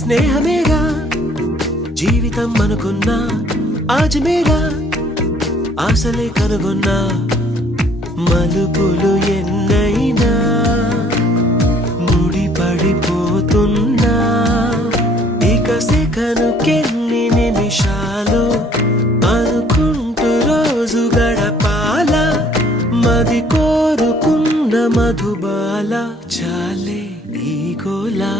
స్నేహమేగా జీవితం అనుకున్నా ఆజమేగా ఆశలే కనుగొన్నా మలుపులు ఎన్నైనా ముడిపడిపోతున్నా ఇక సెకనుకెన్ని నిమిషాలు అనుకుంటూ రోజు గడపాల మది కోరుకున్న మధుబాల చాలే నీ గోలా